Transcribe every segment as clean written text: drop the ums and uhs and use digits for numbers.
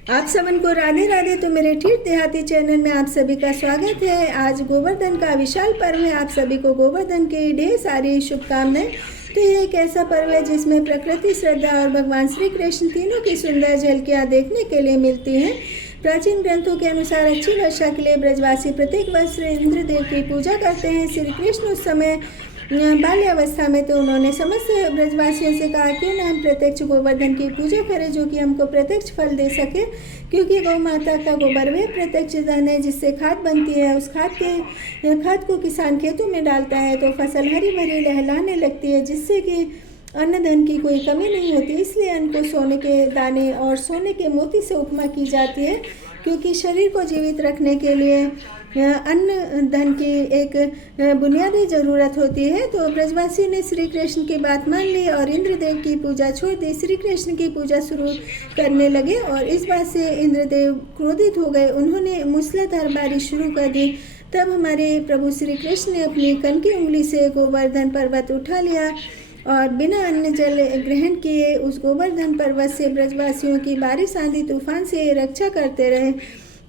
आप सबन को राधे राधे। तो मेरे ठीक देहाती चैनल में आप सभी का स्वागत है। आज गोवर्धन का विशाल पर्व है। आप सभी को गोवर्धन की ढेर सारी शुभकामनाएं। तो ये एक ऐसा पर्व है जिसमें प्रकृति, श्रद्धा और भगवान श्री कृष्ण तीनों की सुंदर झलकियां देखने के लिए मिलती हैं। प्राचीन ग्रंथों के अनुसार अच्छी वर्षा के लिए ब्रजवासी प्रत्येक वर्ष इंद्रदेव की पूजा करते हैं। श्री कृष्ण उस समय बाल्यावस्था में तो उन्होंने समस्त ब्रजवासियों से कहा क्यों ना हम प्रत्यक्ष गोवर्धन की पूजा करें जो कि हमको प्रत्यक्ष फल दे सके, क्योंकि गौ माता का गोबर वे प्रत्यक्ष धन है जिससे खाद बनती है। उस खाद को किसान खेतों में डालता है तो फसल हरी भरी लहलाने लगती है, जिससे कि अन्न धन की कोई कमी नहीं होती। इसलिए अन्न को सोने के दाने और सोने के मोती से उपमा की जाती है, क्योंकि शरीर को जीवित रखने के लिए अन्न धन की एक बुनियादी ज़रूरत होती है। तो ब्रजवासी ने श्री कृष्ण की बात मान ली और इंद्रदेव की पूजा छोड़ दी। श्री कृष्ण की पूजा शुरू करने लगे और इस बात से इंद्रदेव क्रोधित हो गए। उन्होंने मूसलाधार बारिश शुरू कर दी। तब हमारे प्रभु श्री कृष्ण ने अपनी कनकी उंगली से गोवर्धन पर्वत उठा लिया और बिना अन्न जल ग्रहण किए उस गोवर्धन पर्वत से ब्रजवासियों की बारिश आंधी तूफान से रक्षा करते रहे।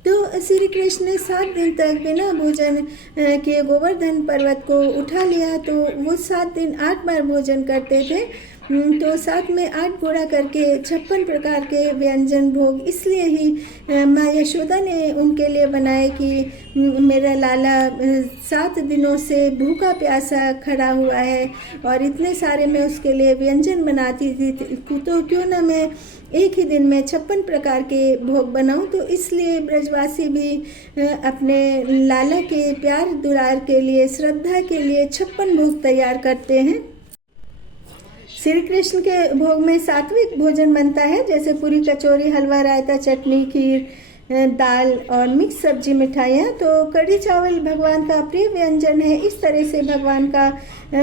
तो श्री कृष्ण ने 7 दिन तक बिना भोजन के गोवर्धन पर्वत को उठा लिया। तो वो 7 दिन 8 बार भोजन करते थे। तो 7 में 8 गुणा करके 56 प्रकार के व्यंजन भोग इसलिए ही माँ यशोदा ने उनके लिए बनाए कि मेरा लाला 7 दिनों से भूखा प्यासा खड़ा हुआ है और इतने सारे मैं उसके लिए व्यंजन बनाती थी, तो क्यों ना मैं एक ही दिन में 56 प्रकार के भोग बनाऊं। तो इसलिए ब्रजवासी भी अपने लाला के प्यार दुलार के लिए, श्रद्धा के लिए 56 भोग तैयार करते हैं। श्री कृष्ण के भोग में सात्विक भोजन बनता है, जैसे पूरी, कचौरी, हलवा, रायता, चटनी, खीर, दाल और मिक्स सब्जी, मिठाइयाँ। तो कढ़ी चावल भगवान का प्रिय व्यंजन है। इस तरह से भगवान का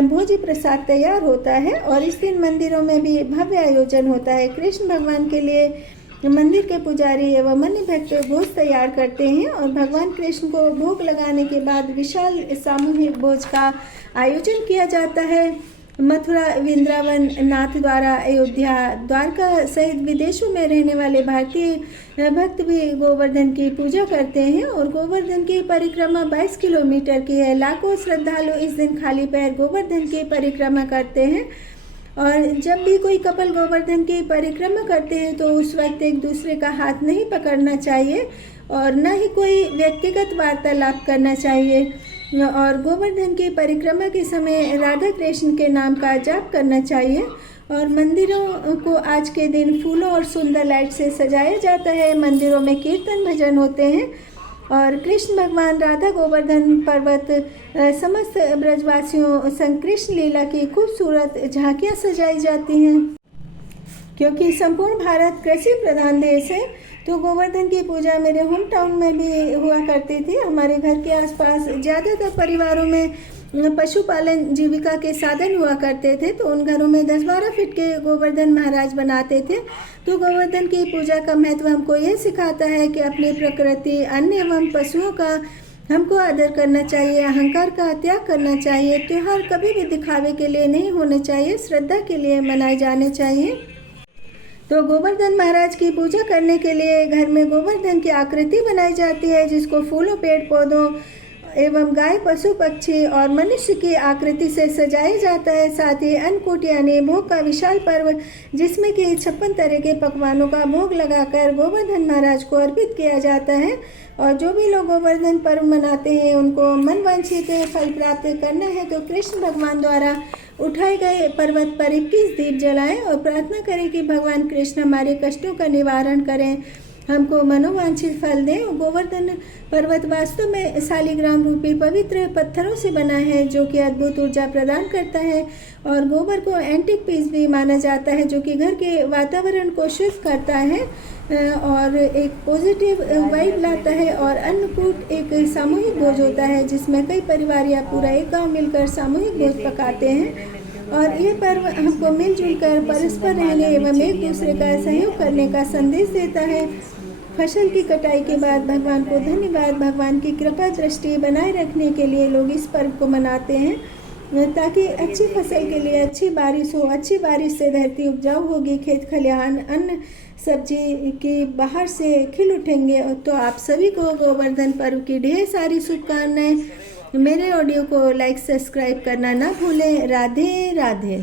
भोजी प्रसाद तैयार होता है और इस दिन मंदिरों में भी भव्य आयोजन होता है। कृष्ण भगवान के लिए मंदिर के पुजारी एवं अन्य भक्त भोज तैयार करते हैं और भगवान कृष्ण को भोग लगाने के बाद विशाल सामूहिक भोज का आयोजन किया जाता है। मथुरा, वृंदावन, नाथ द्वारा, अयोध्या, द्वारका सहित विदेशों में रहने वाले भारतीय भक्त भी गोवर्धन की पूजा करते हैं और गोवर्धन की परिक्रमा 22 किलोमीटर की है। लाखों श्रद्धालु इस दिन खाली पैर गोवर्धन की परिक्रमा करते हैं और जब भी कोई कपल गोवर्धन की परिक्रमा करते हैं तो उस वक्त एक दूसरे का हाथ नहीं पकड़ना चाहिए और न ही कोई व्यक्तिगत वार्तालाप करना चाहिए और गोवर्धन की परिक्रमा के समय राधा कृष्ण के नाम का जाप करना चाहिए। और मंदिरों को आज के दिन फूलों और सुंदर लाइट से सजाया जाता है। मंदिरों में कीर्तन भजन होते हैं और कृष्ण भगवान, राधा, गोवर्धन पर्वत, समस्त ब्रजवासियों संग कृष्ण लीला की खूबसूरत झांकियाँ सजाई जाती हैं। क्योंकि संपूर्ण भारत कृषि प्रधान देश है तो गोवर्धन की पूजा मेरे होम टाउन में भी हुआ करती थी। हमारे घर के आसपास ज़्यादातर परिवारों में पशुपालन जीविका के साधन हुआ करते थे, तो उन घरों में 10-12 फीट के गोवर्धन महाराज बनाते थे। तो गोवर्धन की पूजा का महत्व हमको यह सिखाता है कि अपनी प्रकृति, अन्न एवं पशुओं का हमको आदर करना चाहिए, अहंकार का त्याग करना चाहिए। त्योहार कभी भी दिखावे के लिए नहीं होने चाहिए, श्रद्धा के लिए मनाए जाने चाहिए। तो गोवर्धन महाराज की पूजा करने के लिए घर में गोवर्धन की आकृति बनाई जाती है, जिसको फूलों, पेड़ पौधों एवं गाय, पशु, पक्षी और मनुष्य की आकृति से सजाया जाता है। साथ ही अन्नकूट यानी भोग का विशाल पर्व, जिसमें कि 56 तरह के पकवानों का भोग लगाकर गोवर्धन महाराज को अर्पित किया जाता है। और जो भी लोग गोवर्धन पर्व मनाते हैं उनको मनवांछित फल प्राप्त करना है तो कृष्ण भगवान द्वारा उठाए गए पर्वत पर 21 दीप जलाएं और प्रार्थना करें कि भगवान कृष्ण हमारे कष्टों का निवारण करें, हमको मनोवांछित फल दें। गोवर्धन पर्वत वास्तव में शालिग्राम रूपी पवित्र पत्थरों से बना है जो कि अद्भुत ऊर्जा प्रदान करता है और गोबर को एंटीक पीस भी माना जाता है जो कि घर के वातावरण को शुद्ध करता है और एक पॉजिटिव वाइब लाता है। और अन्नकूट एक सामूहिक भोज होता है जिसमें कई परिवार या पूरा एक गांव मिलकर सामूहिक भोज पकाते हैं और ये पर्व हमको मिलजुल कर परस्पर रहने एवं एक दूसरे का सहयोग करने का संदेश देता है। फसल की कटाई के बाद भगवान को धन्यवाद, भगवान की कृपा दृष्टि बनाए रखने के लिए लोग इस पर्व को मनाते हैं। ताकि अच्छी फसल के लिए अच्छी बारिश हो। अच्छी बारिश से धरती उपजाऊ होगी, खेत खलिहान अन्न सब्जी की बाहर से खिल उठेंगे। तो आप सभी को गोवर्धन पर्व की ढेर सारी शुभकामनाएं। मेरे ऑडियो को लाइक सब्सक्राइब करना ना भूलें। राधे राधे।